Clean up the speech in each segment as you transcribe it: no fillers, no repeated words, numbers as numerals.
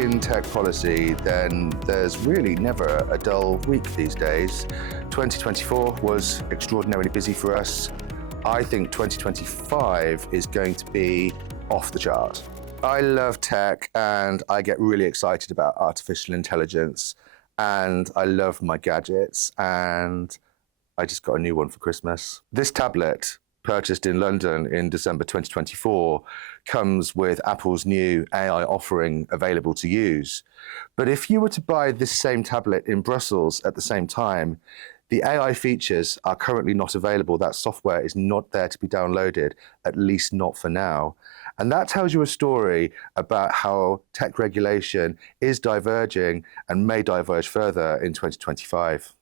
in tech policy, then there's really never a dull week these days. 2024 was extraordinarily busy for us. I think 2025 is going to be off the chart. I love tech and I get really excited about artificial intelligence, and I love my gadgets, and I just got a new one for Christmas. This tablet, purchased in London in December 2024, comes with Apple's new AI offering available to use. But if you were to buy this same tablet in Brussels at the same time, the AI features are currently not available. That software is not there to be downloaded, at least not for now. And that tells you a story about how tech regulation is diverging and may diverge further in 2025.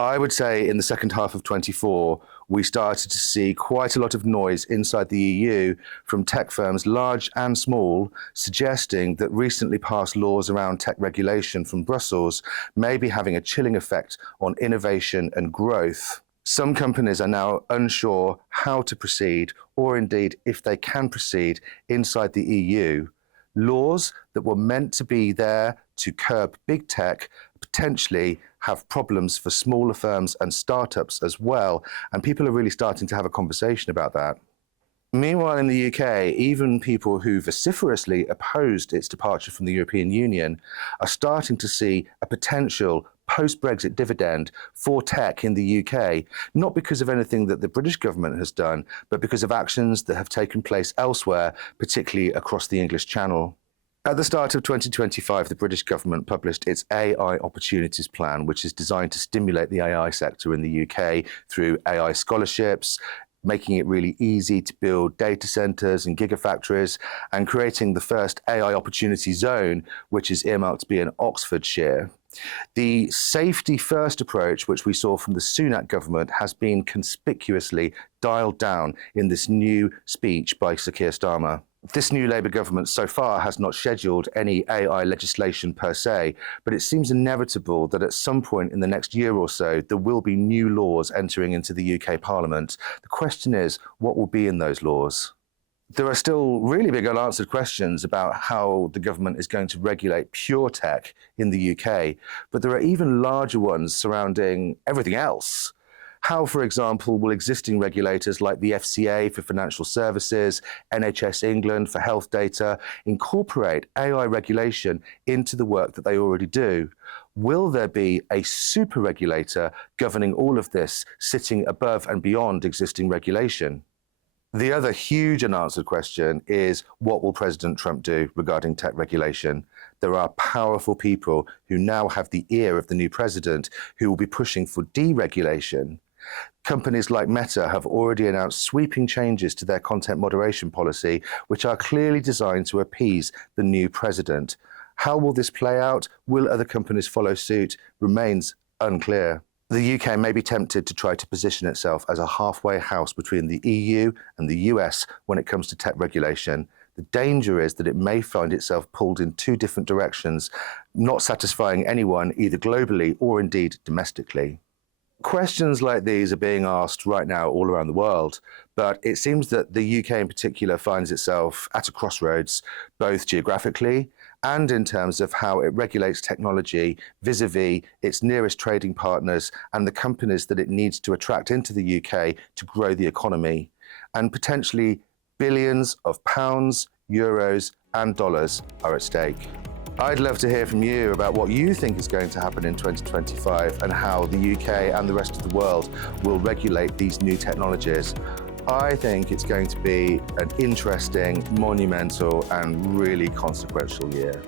I would say in the second half of 24, we started to see quite a lot of noise inside the EU from tech firms, large and small, suggesting that recently passed laws around tech regulation from Brussels may be having a chilling effect on innovation and growth. Some companies are now unsure how to proceed, or indeed if they can proceed inside the EU. Laws that were meant to be there to curb big tech potentially have problems for smaller firms and startups as well, and people are really starting to have a conversation about that. Meanwhile, in the UK, even people who vociferously opposed its departure from the European Union are starting to see a potential post-Brexit dividend for tech in the UK, not because of anything that the British government has done, but because of actions that have taken place elsewhere, particularly across the English Channel. At the start of 2025, the British government published its AI Opportunities Plan, which is designed to stimulate the AI sector in the UK through AI scholarships, making it really easy to build data centers and gigafactories, and creating the first AI Opportunity Zone, which is earmarked to be in Oxfordshire. The safety-first approach, which we saw from the Sunak government, has been conspicuously dialed down in this new speech by Sir Keir Starmer. This new Labour government so far has not scheduled any AI legislation per se, but it seems inevitable that at some point in the next year or so, there will be new laws entering into the UK Parliament. The question is, what will be in those laws? There are still really big unanswered questions about how the government is going to regulate pure tech in the UK, but there are even larger ones surrounding everything else. How, for example, will existing regulators like the FCA for financial services, NHS England for health data, incorporate AI regulation into the work that they already do? Will there be a super regulator governing all of this, sitting above and beyond existing regulation? The other huge unanswered question is, what will President Trump do regarding tech regulation? There are powerful people who now have the ear of the new president who will be pushing for deregulation. Companies like Meta have already announced sweeping changes to their content moderation policy, which are clearly designed to appease the new president. How will this play out? Will other companies follow suit? Remains unclear. The UK may be tempted to try to position itself as a halfway house between the EU and the US when it comes to tech regulation. The danger is that it may find itself pulled in two different directions, not satisfying anyone either globally or indeed domestically. Questions like these are being asked right now all around the world, but it seems that the UK in particular finds itself at a crossroads, both geographically and in terms of how it regulates technology vis-a-vis its nearest trading partners and the companies that it needs to attract into the UK to grow the economy. And potentially billions of pounds, euros, and dollars are at stake. I'd love to hear from you about what you think is going to happen in 2025 and how the UK and the rest of the world will regulate these new technologies. I think it's going to be an interesting, monumental, and really consequential year.